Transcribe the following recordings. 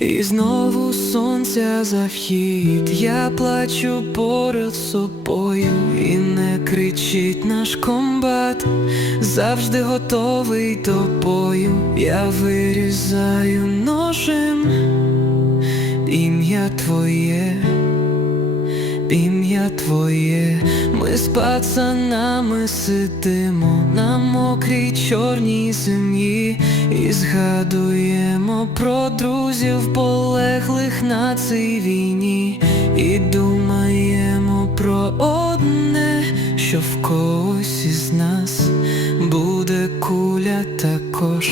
І знову сонця захід, я плачу поряд з собою, і не кричить наш комбат, завжди готовий до бою, я вирізаю ножем ім'я твоє, ім'я твоє, ми з пацанами сидимо на мокрій чорній землі і згадуємо про друзів полеглих на цій війні, і думаємо про одне, що в когось із нас буде куля також.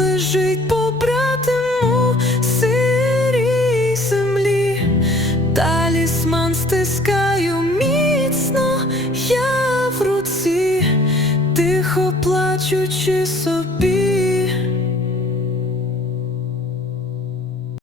лежить по братиму сирій землі, талісман стискаю міцно я в руці, тихо плачучи собі.